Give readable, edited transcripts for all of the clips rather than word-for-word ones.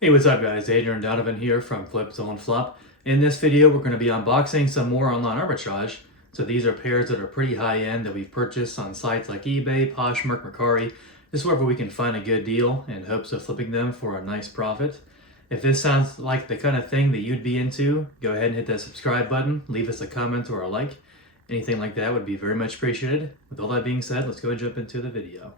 Hey, what's up guys? Adrian Donovan here from FlipDontFlop. In this video, we're going to be unboxing some more online arbitrage. So these are pairs that are pretty high end that we've purchased on sites like eBay, Poshmark, Mercari, just wherever we can find a good deal in hopes of flipping them for a nice profit. If this sounds like the kind of thing that you'd be into, go ahead and hit that subscribe button, leave us a comment or a like. Anything like that would be very much appreciated. With all that being said, let's go and jump into the video.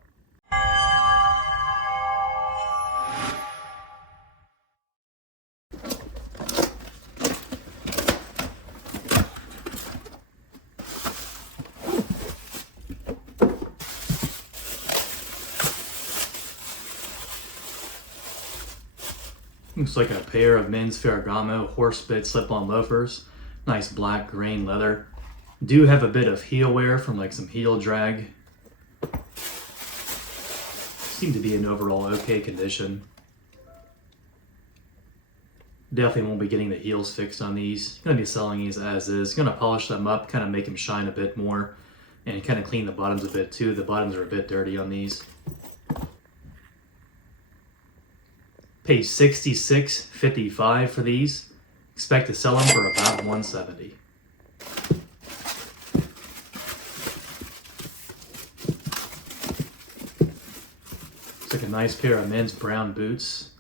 Looks like a pair of men's Ferragamo horse bit slip-on loafers. Nice black grain leather. Do have a bit of heel wear from like some heel drag. Seem to be in overall okay condition. Definitely won't be getting the heels fixed on these. Gonna be selling these as is. Gonna polish them up, kind of make them shine a bit more, and kind of clean the bottoms a bit too. The bottoms are a bit dirty on these. Paid $66.55 for these. Expect to sell them for about $170. It's like a nice pair of men's brown boots.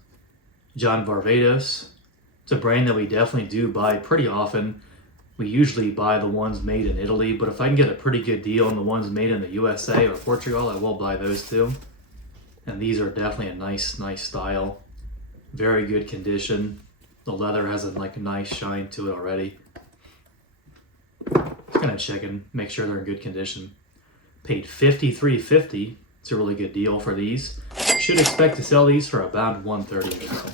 John Varvatos. It's a brand that we definitely do buy pretty often. We usually buy the ones made in Italy, but if I can get a pretty good deal on the ones made in the USA or Portugal, I will buy those too. And these are definitely a nice style. Very good condition. The leather has a nice shine to it already. Just kind of checking, make sure they're in good condition. Paid $53.50. It's a really good deal for these. Should expect to sell these for about $130 or so.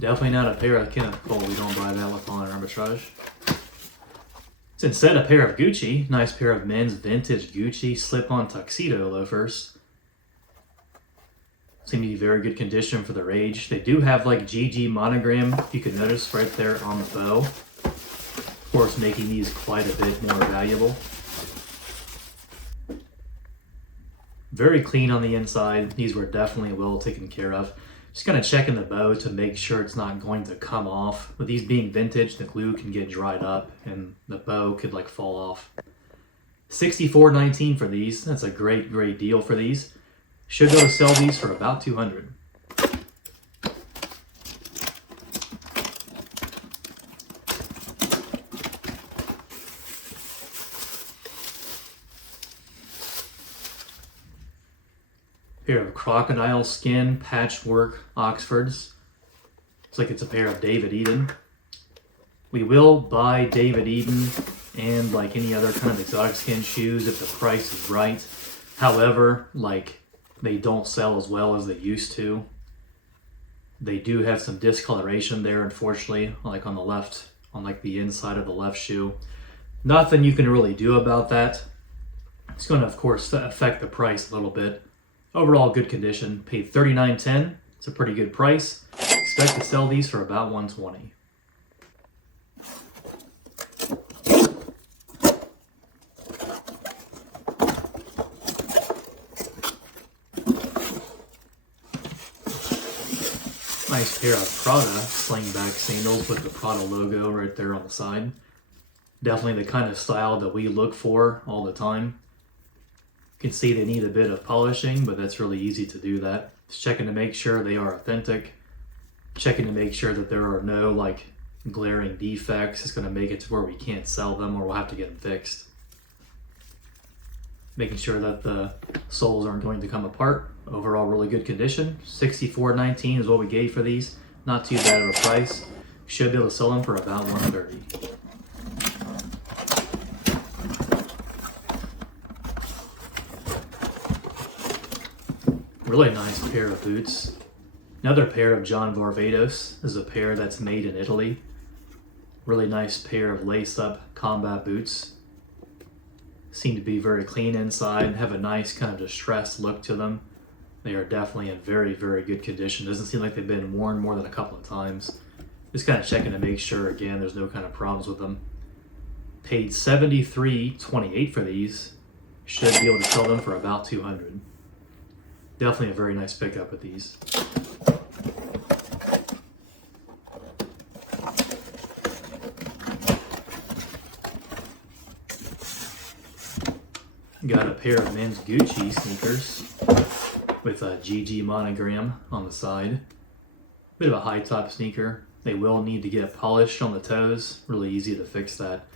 Definitely not a pair of Kenneth Cole. We don't buy that with online arbitrage. It's instead a pair of Gucci. Nice pair of men's vintage Gucci slip-on tuxedo loafers. Seem to be very good condition for their age. They do have like GG monogram, you can notice right there on the bow. Of course, making these quite a bit more valuable. Very clean on the inside. These were definitely well taken care of. Just kind of checking the bow to make sure it's not going to come off. With these being vintage, the glue can get dried up and the bow could like fall off. $64.19 for these. That's a great deal for these. Should go to sell these for about $200. Pair of crocodile skin patchwork Oxfords. Looks like it's a pair of David Eden. We will buy David Eden and like any other kind of exotic skin shoes if the price is right. However, like they don't sell as well as they used to. They do have some discoloration there, unfortunately, like on the left, on like the inside of the left shoe. Nothing you can really do about that. It's going to, of course, affect the price a little bit. Overall, good condition. Paid $39.10. It's a pretty good price. Expect to sell these for about $120. Nice pair of Prada slingback sandals with the Prada logo right there on the side. Definitely the kind of style that we look for all the time. You can see they need a bit of polishing, but that's really easy to do that. Just checking to make sure they are authentic. Checking to make sure that there are no like glaring defects. It's going to make it to where we can't sell them or we'll have to get them fixed. Making sure that the soles aren't going to come apart. Overall, really good condition. $64.19 is what we gave for these. Not too bad of a price. Should be able to sell them for about $130. Really nice pair of boots. Another pair of John Varvatos. This is a pair that's made in Italy. Really nice pair of lace-up combat boots. Seem to be very clean inside, have a nice kind of distressed look to them. They are definitely in very good condition. Doesn't seem like they've been worn more than a couple of times. Just kind of checking to make sure, again, there's no kind of problems with them. Paid $73.28 for these. Should be able to sell them for about $200. Definitely a very nice pickup with these. Got a pair of men's Gucci sneakers with a GG monogram on the side. Bit of a high top sneaker. They will need to get polished on the toes. Really easy to fix that.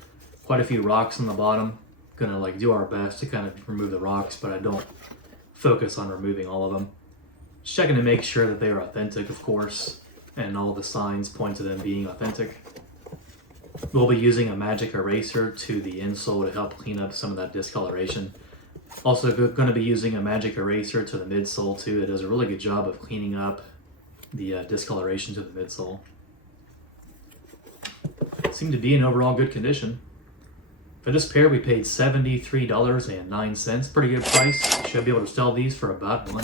Quite a few rocks on the bottom. Gonna like do our best to kind of remove the rocks, but I don't focus on removing all of them. Just checking to make sure that they are authentic, of course, and all the signs point to them being authentic. We'll be using a magic eraser to the insole to help clean up some of that discoloration. Also going to be using a magic eraser to the midsole too. It does a really good job of cleaning up the discoloration to the midsole. Seem to be in overall good condition. For this pair we paid $73.09. Pretty good price. Should be able to sell these for about $1.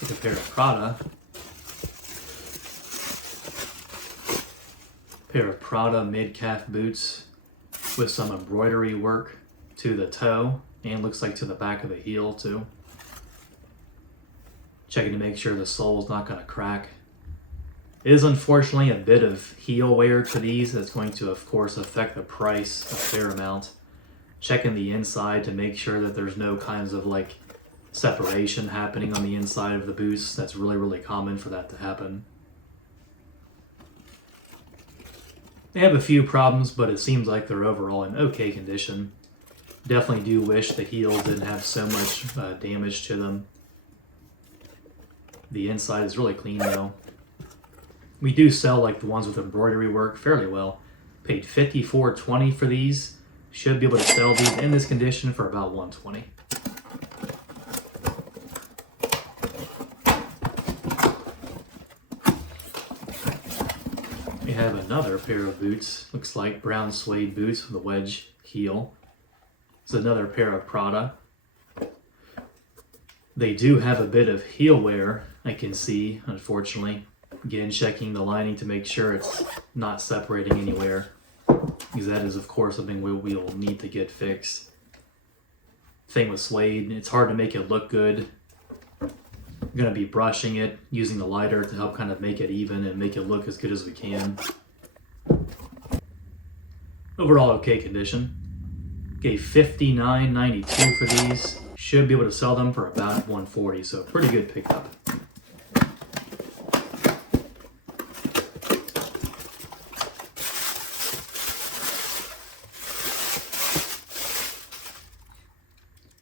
Take a pair of Prada. Pair of Prada mid-calf boots with some embroidery work to the toe and looks like to the back of the heel too. Checking to make sure the sole is not going to crack. It is unfortunately a bit of heel wear to these that's going to of course affect the price a fair amount. Checking the inside to make sure that there's no kinds of like separation happening on the inside of the boots. That's really common for that to happen. They have a few problems, but it seems like they're overall in okay condition. Definitely do wish the heels didn't have so much damage to them. The inside is really clean though. We do sell like the ones with embroidery work fairly well. Paid $54.20 for these. Should be able to sell these in this condition for about $120. We have another pair of boots. Looks like brown suede boots with a wedge heel. It's another pair of Prada. They do have a bit of heel wear, I can see, unfortunately. Again, checking the lining to make sure it's not separating anywhere, because that is, of course, something we will need to get fixed. Thing with suede, it's hard to make it look good. I'm going to be brushing it, using the lighter to help kind of make it even and make it look as good as we can. Overall, okay condition. Gave $59.92 for these. Should be able to sell them for about $140, so pretty good pickup.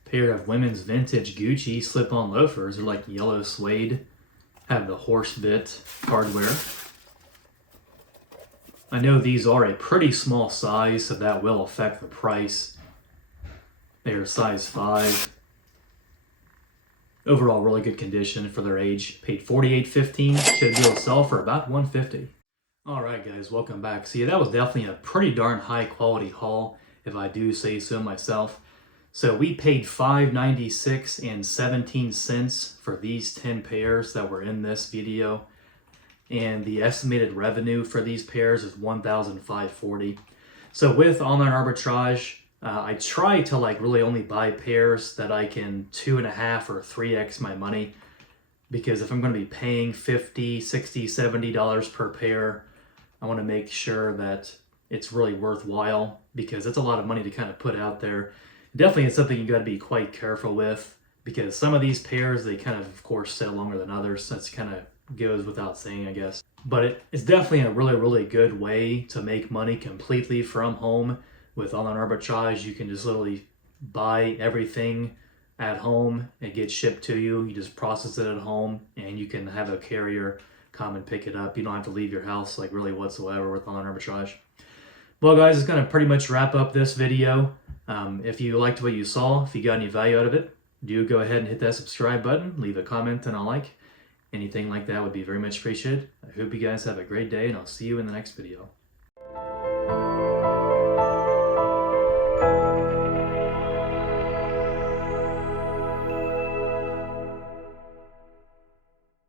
Pair of women's vintage Gucci slip-on loafers. They're like yellow suede. Have the horse bit hardware. I know these are a pretty small size, so that will affect the price. They are size 5. Overall, really good condition for their age. Paid $48.15. Should be able to sell for about $150. Alright guys, welcome back. So yeah, that was definitely a pretty darn high quality haul, if I do say so myself. So we paid $5.96 for these 10 pairs that were in this video. And the estimated revenue for these pairs is $1,540. So with online arbitrage, I try to like really only buy pairs that I can 2.5 or 3x my money, because if I'm going to be paying $50, $60, $70 per pair, I want to make sure that it's really worthwhile, because it's a lot of money to kind of put out there. Definitely it's something you got to be quite careful with, because some of these pairs, they kind of course sell longer than others. That's kind of goes without saying, I guess. But it's definitely a really good way to make money completely from home. With online arbitrage, you can just literally buy everything at home. It gets shipped to you. You just process it at home, and you can have a carrier come and pick it up. You don't have to leave your house like really whatsoever with online arbitrage. Well guys, it's going to pretty much wrap up this video. If you liked what you saw, if you got any value out of it, do go ahead and hit that subscribe button, leave a comment and a like. Anything like that would be very much appreciated. I hope you guys have a great day, and I'll see you in the next video.